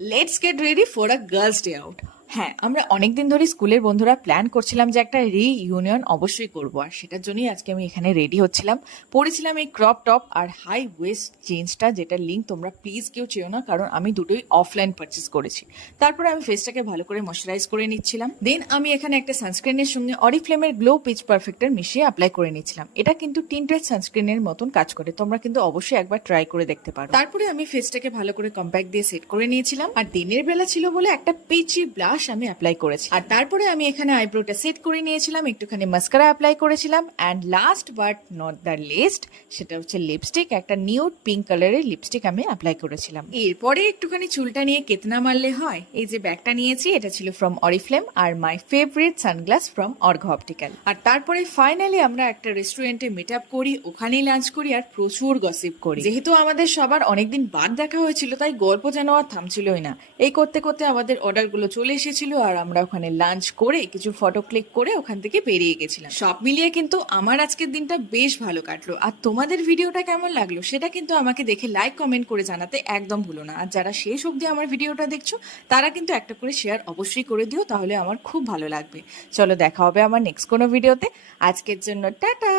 Let's get ready for a girls day out. হ্যাঁ, আমরা অনেকদিন ধরে স্কুলের বন্ধুরা প্ল্যান করছিলাম যে একটা রিইউনিয়ন অবশ্যই করব, আর সেটার জন্যই আজকে আমি এখানে রেডি হচ্ছিলাম। পরেছিলাম এই ক্রপ টপ আর হাই ওয়েস্ট জিন্সটা, যেটার লিঙ্ক তোমরা প্লিজ কেউ চেও না, কারণ আমি দুটোই অফলাইন পারচেস করেছি। তারপরে আমি ফেসটাকে ভালো করে ময়শ্চারাইজ করে নিচ্ছিলাম। দেন আমি এখানে একটা সানস্ক্রিনের সঙ্গে অরিফ্লেমের গ্লো পিচ পারফেক্টার মিশিয়ে অ্যাপ্লাই করে নিচ্ছিলাম। এটা কিন্তু টিন্টেড সানস্ক্রিনের মতন কাজ করে, তোমরা কিন্তু অবশ্যই একবার ট্রাই করে দেখতে পারো। তারপরে আমি ফেসটাকে ভালো করে কম্প্যাক্ট দিয়ে সেট করে নিয়েছিলাম, আর দিনের বেলা ছিল বলে একটা পিচি ব্লাশ আমি অ্যাপ্লাই করেছি। আর তারপরে আমি এখানে আইব্রোটা সেট করে নিয়েছিলাম, একটুখানি মাস্কারা অ্যাপ্লাই করেছিলাম, and last but not the least, সেটা হচ্ছে লিপস্টিক। একটা নিউড পিঙ্ক কালারের লিপস্টিক আমি অ্যাপ্লাই করেছিলাম। এরপরে একটুখানি চুলটা নিয়ে কেতনা মারলে হয়। এই যে ব্যাগটা নিয়েছি, এটা ছিল ফ্রম অরিফ্লেম, আর my favourite sunglass from Argha optical. আর তারপরে ফাইনালি আমরা একটা রেস্টুরেন্টে মিট আপ করি, ওখানেই লাঞ্চ করি আর প্রচুর গসিপ করি। যেহেতু আমাদের সবার অনেকদিন বাদ দেখা হয়েছিল, তাই গল্প যেন আর থামছিলই না। এই করতে করতে আমাদের অর্ডারগুলো চলে এসেছিল, আর আমরা ওখানে লাঞ্চ করে কিছু ফটো ক্লিক করে ওখান থেকে বেরিয়ে গেছিলাম। সব মিলিয়ে কিন্তু আমার আজকের দিনটা বেশ ভালো কাটলো। আর তোমাদের ভিডিওটা কেমন লাগলো সেটা কিন্তু আমাকে দেখে লাইক কমেন্ট করে জানাতে একদম ভুলো না। আর যারা শেষ অবধি আমার ভিডিওটা দেখছো, তারা কিন্তু একটা করে শেয়ার অবশ্যই করে দিও, তাহলে আমার খুব ভালো লাগবে। চলো, দেখা হবে আমার নেক্সট কোনো ভিডিওতে। আজকের জন্য টাটা।